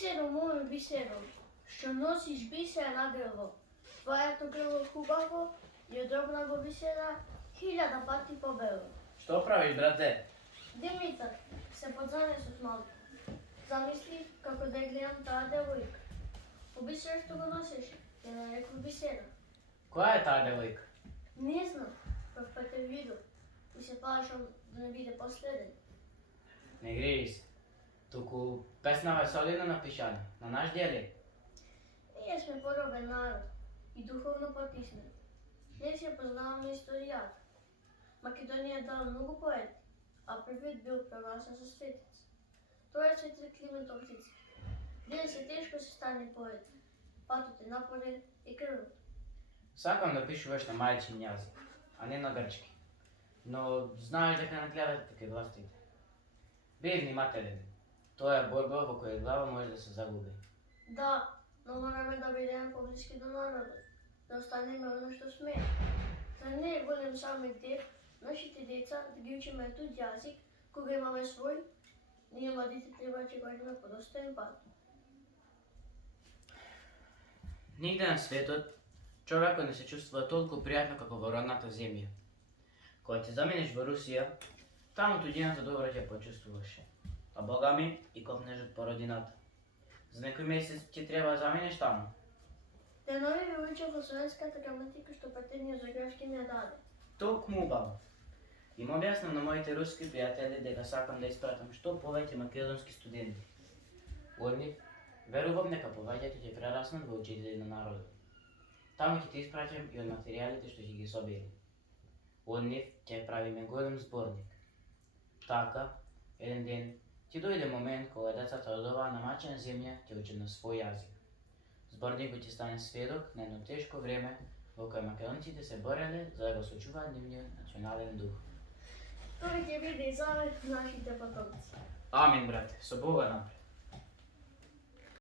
Бісером, мою бісером, що носиш бісер на грло. Твоє то грло хубаво, і дробного бісера хиляда пати побило. Što praviš, brate? Димитър се подзане с малко. Замисли како да гледам таа девојка. По бисер што го носеше, ја нареков бисера. Koja je ta devojka? Не знам, прв пат е видов и се плашам да не биде последен. Ne griži se. Tuku pesnava je solidno napišana, na naš dijalekt. Ние сме поробен народ и духовно потиснет. Не се познаваме историјата. Македонија е дала многу поети, а првиот бил прогласен за светец. Тоа е Свети Климент Охридски. Денес се тешко се стане поет. Патот е напорен и крвот. Сакам да пишуваш на майчин јазик, а не на грчки. Но знаеш дека не гледате така гласите. Беј внимателен. Тоа е борба во која глава може да се загуби. Да, но мораме да бидеме поблиски до народот, да останеме оно што сме. За не е голем самиот дел нашите деца да ги учиме туѓ јазик, кога имаме свој, ние младите треба да го идеме по достоен пат. Нигде на светот човекот не се чувствува толку пријатно како во родната земја. Кога ќе заминеш во Русија, таму туѓината добро ќе почувствуваш. А Бога ми и копнеш по родината. За некој месец ќе треба да заминеш таму. Денови ви учев во словенската граматика што патениот за грешки не даде. Толку убаво. Им објаснам на моите руски пријатели дека сакам да испратам што повеќе македонски студенти. Од нив верувам дека повеќето ќе прераснат во учители на народот. Таму ќе ти испраќам и од материјалите што ќе ги собери. Од нив ќе правиме голем зборник. Така, еден ден ќе дојде момент кога децата од оваа намачена земја ќе учат на свој јазик. Зборникот ќе стане сведок на едно тешко време во кое македонците се бореле за да го сочуваат нивниот национален дух. Тоа ќе биде и завет нашите потомци. Амин, брате, со Бога напред.